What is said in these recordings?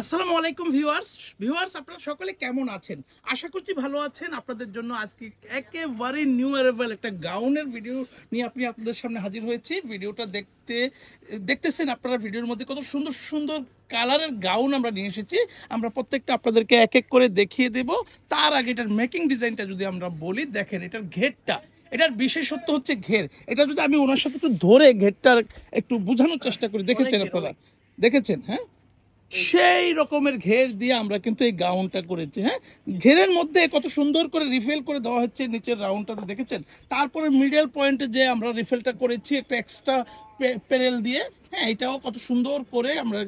আসসালামু আলাইকুম ভিউয়ার্স আপনারা সকলে কেমন আছেন? আশা করছি ভালো আছেন। আপনাদের জন্য আজকে একেবারে নিউ অ্যারাইভাল একটা গাউনের ভিডিও নিয়ে আপনাদের সামনে হাজির হয়েছি। ভিডিওটা দেখতেছেন আপনারা, ভিডিওর মধ্যে কত সুন্দর সুন্দর কালারের গাউন আমরা নিয়ে এসেছি। আমরা প্রত্যেকটা আপনাদেরকে এক এক করে দেখিয়ে দেব। তার আগে এটার মেকিং ডিজাইনটা যদি আমরা বলি, দেখেন এটার ঘেরটা, এটার বিশেষত্ব হচ্ছে ঘের। এটা যদি আমি ওনার সাথে একটু ধরে ঘেরটার একটু বোঝানোর চেষ্টা করি, দেখেছেন আপনারা, দেখেছেন? হ্যাঁ, সেই রকমের ঘের দিয়ে আমরা কিন্তু এই গাউনটা করেছি। হ্যাঁ, ঘেরের মধ্যে কত সুন্দর করে রিফিল করে দেওয়া হচ্ছে নিচের রাউন্ডটাতে, দেখেছেন? তারপরে মিডল পয়েন্টে যে আমরা রিফিলটা করেছি একটা এক্সট্রা প্যানেল দিয়ে। হ্যাঁ, এটাও কত সুন্দর করে আমরা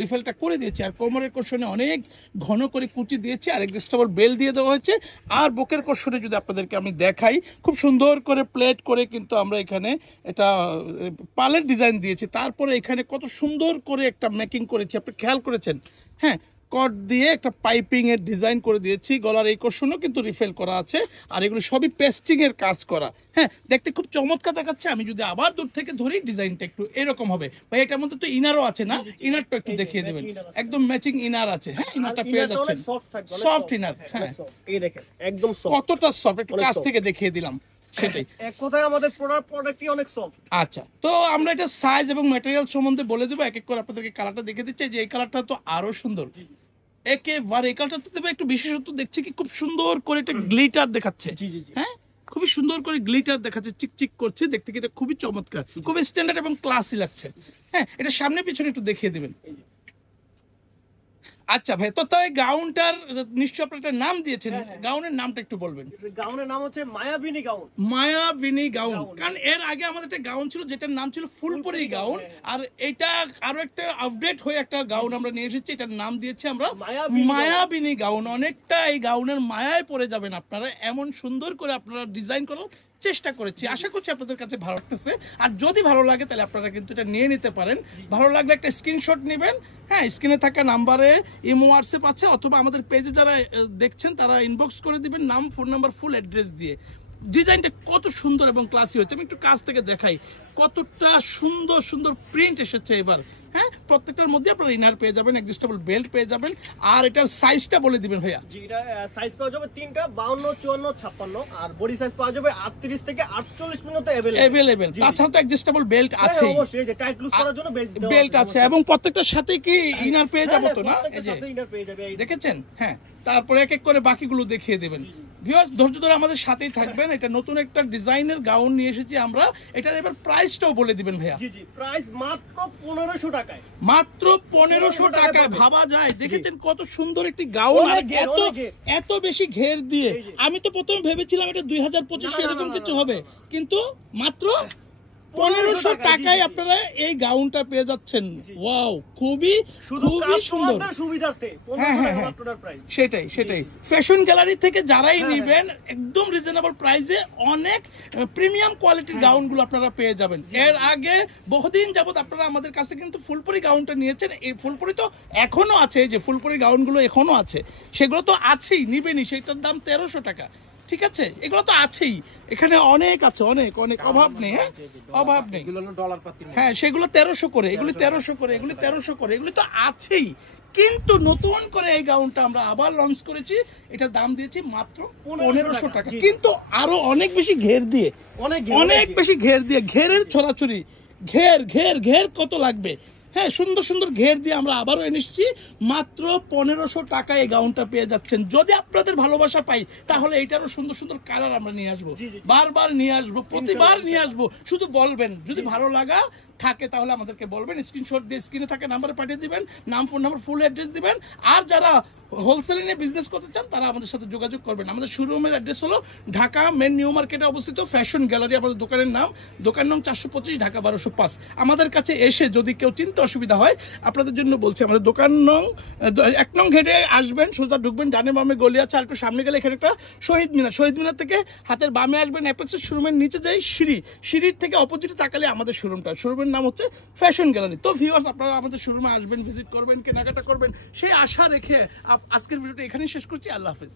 রিফিলটা করে দিয়েছি। আর কোমরের কোষণে অনেক ঘন করে কুচি দিয়েছি, আর অ্যাডজাস্টেবল বেল্ট দিয়ে দেওয়া হয়েছে। আর বুকের কোষণে যদি আপনাদেরকে আমি দেখাই, খুব সুন্দর করে প্লেট করে কিন্তু আমরা এখানে এটা পালের ডিজাইন দিয়েছি। তারপরে এখানে কত সুন্দর করে একটা মেকিং করেছি, আপনি খেয়াল করেছেন? হ্যাঁ, কট দিয়ে একটা পাইপিং এর ডিজাইন করে দিয়েছি। গলার এই কোষণও কিন্তু রিফিল করা আছে, আর এগুলো সবই পেস্টিং এর কাজ করা। হ্যাঁ, দেখতে খুব চমৎকার দেখাচ্ছে। আমি যদি আবার দূর থেকে ধরি, ডিজাইনটা একটু এরকম হবে। ভাই, এটার মধ্যে তো ইনারও আছে না? ইনারটা একটু দেখিয়ে দেবেন। একদম ম্যাচিং ইনার আছে। হ্যাঁ, ইনারটা পেয়ে যাচ্ছেন, সফট ইনার। হ্যাঁ, এই দেখেন একদম সফট, কতটা সফট একটু কাছ থেকে দেখিয়ে দিলাম। সেটাই, এক কথায় আমাদের প্রোডাক্টই অনেক সফট। আচ্ছা, তো আমরা এটা সাইজ এবং ম্যাটেরিয়াল সম্বন্ধে বলে দেবো। এক এক করে আপনাদেরকে কালারটা দেখে দিচ্ছি। যে এই কালারটা তো আরো সুন্দর, একেবারে এই কালারটাতে দেবে একটু বিশেষত্ব দেখছি কি, খুব সুন্দর করে একটা গ্লিটার দেখাচ্ছে। হ্যাঁ, খুবই সুন্দর করে গ্লিটার দেখাচ্ছে, চিকচিক করছে দেখতে, কি এটা খুবই চমৎকার, খুবই স্ট্যান্ডার্ড এবং ক্লাসি লাগছে। হ্যাঁ, এটা সামনে পিছনে একটু দেখিয়ে দেবেন। আচ্ছা ভাই, তো তাই গাউনটার নিশ্চয় আপনার একটা নাম দিয়েছেন, গাউনের নামটা একটু বলবেন। গাউনের নাম হচ্ছে মায়াবিনী গাউন। মায়াবিনী গাউন, কারণ এর আগে আমাদের একটা গাউন ছিল যেটার নাম ছিল ফুলপরি গাউন, আর এটা আরো একটা আপডেট হয়ে একটা গাউন আমরা নিয়ে এসেছি, এটার নাম দিয়েছি আমরা মায়াবিনী গাউন। অনেকটা এই গাউনের মায়ায় পড়ে যাবেন আপনারা, এমন সুন্দর করে আপনারা ডিজাইন করার চেষ্টা করেছি। আশা করছি আপনাদের কাছে ভালো লাগতেছে। আর যদি ভালো লাগে তাহলে আপনারা কিন্তু এটা নিয়ে নিতে পারেন। ভালো লাগলে একটা স্ক্রিনশট নেবেন। হ্যাঁ, স্ক্রিনে থাকা নাম্বারে ইমো হোয়াটসঅ্যাপ আছে, অথবা আমাদের পেজে যারা দেখছেন তারা ইনবক্স করে দিবেন নাম, ফোন নাম্বার, ফুল অ্যাড্রেস দিয়ে। ডিজাইনটা কত সুন্দর এবং ক্লাসি হচ্ছে। আমি একটু কাছ থেকে দেখাই, কতটা সুন্দর সুন্দর প্রিন্ট এসেছে এবার। হ্যাঁ, প্রত্যেকটার মধ্যে আপনারা ইনার পেয়ে যাবেন, অ্যাডজাস্টেবল বেল্ট পেয়ে যাবেন। আর এটার সাইজটা বলে দিবেন ভাইয়া। জি, এটা সাইজ পাওয়া যাবে তিনটা, 52, 54, 56, আর বডি সাইজ পাওয়া যাবে 38 থেকে 48 পর্যন্ত अवेलेबल। তাছাড়া তো অ্যাডজাস্টেবল বেল্ট আছে, অবশ্যই যে টাইট লুজ করার জন্য বেল্ট আছে, এবং প্রত্যেকটার সাথে কি ইনার পেয়ে যাবো তো না? এই যে ইনার পেয়ে যাবে, দেখেছেন? হ্যাঁ, তারপরে এক এক করে বাকিগুলো দেখিয়ে দেবেন। ভিউয়ার্স, ধৈর্য ধরে আমাদের সাথেই থাকবেন। এটা নতুন একটা ডিজাইনের গাউন নিয়ে এসেছি আমরা। এটার এবার প্রাইসটাও বলে দিবেন ভাইয়া। জি জি, প্রাইস মাত্র 1500 টাকায়। মাত্র 1500 টাকায় ভাবা যায়? দেখেছেন কত সুন্দর একটি গাউন, আর এত বেশি ঘের দিয়ে। আমি তো প্রথমে ভেবেছিলাম এটা 2025 এরকম কিছু হবে, কিন্তু মাত্র 1500 টাকায় আপনারা এই গাউনটা পেয়ে যাচ্ছেন। ওয়াও, খুবই সুন্দর, সুবিধার্থে 1500 টাকা মাত্র প্রাইস। সেটাই ফ্যাশন গ্যালারি থেকে যারাই নেবেন একদম রিজনেবল প্রাইসে অনেক প্রিমিয়াম কোয়ালিটির গাউনগুলো আপনারা পেয়ে যাবেন। এর আগে বহুদিন যাবত আপনারা আমাদের কাছে কিন্তু ফুলপুরি গাউনটা নিয়েছেন। এই ফুলপুরি তো এখনো আছে, যে ফুলপুরি গাউনগুলো এখনো আছে, সেগুলো তো আছেই, নিবেনই। সেটার দাম 1300 টাকা। ঠিক আছে, এগুলো তো আছেই, এখানে অনেক আছে, অনেক অনেক, অভাব নেই। হ্যাঁ, অভাব নেই। হ্যাঁ, সেগুলো 1300 করে, এগুলি 1300 করে, এগুলি 1300 করে, এগুলি তো আছেই। কিন্তু নতুন করে এই গাউনটা আমরা আবার লঞ্চ করেছি, এটার দাম দিয়েছি মাত্র 1500 টাকা, কিন্তু আরো অনেক বেশি ঘের দিয়ে, অনেক বেশি ঘের দিয়ে, ঘেরের ছড়াছড়ি, ঘের কত লাগবে। হ্যাঁ, সুন্দর সুন্দর ঘের দিয়ে আমরা আবারও এনেছি। মাত্র 1500 টাকায় এই গাউনটা পেয়ে যাচ্ছেন। যদি আপনাদের ভালোবাসা পাই তাহলে এইটারও সুন্দর সুন্দর কালার আমরা নিয়ে আসবো, বারবার নিয়ে আসবো, প্রতিবার নিয়ে আসবো। শুধু বলবেন, যদি ভালো লাগা থাকে তাহলে আমাদেরকে বলবেন, স্ক্রিনশট দিয়ে স্ক্রিনে থাকে নাম্বারে পাঠিয়ে দিবেন, নাম, ফোন নাম্বার, ফুল অ্যাড্রেস দিবেন। আর যারা হোলসেলে নিয়ে বিজনেস করতে চান তারা আমাদের সাথে যোগাযোগ করবেন। আমাদের শোরুমের অ্যাড্রেস হলো ঢাকা মেন নিউ মার্কেটে অবস্থিত ফ্যাশন গ্যালারি। আমাদের দোকানের নাম, দোকান নং 425, ঢাকা 1205। আমাদের কাছে এসে যদি কেউ চিনতে অসুবিধা হয়, আপনাদের জন্য বলছি, আমাদের দোকান নং 1 নং ঘেটে আসবেন, সোজা ঢুকবেন, ডানে বামে গলি আছে, আর একটু সামনে গেলে এখানে একটা শহীদ মিনার থেকে হাতের বামে আসবেন, অ্যাপেক্সের শোরুমের নিচে যাই সিঁড়ির থেকে অপোজিটে তাকালে আমাদের শোরুমের নাম হচ্ছে ফ্যাশন গ্যালারি। তো ভিউয়ার্স, আপনারা আমাদের শোরুমে আসবেন, ভিজিট করবেন, কেনাকাটা করবেন, সেই আশা রেখে আজকের ভিডিওটা এখানেই শেষ করছি। আল্লাহ হাফেজ।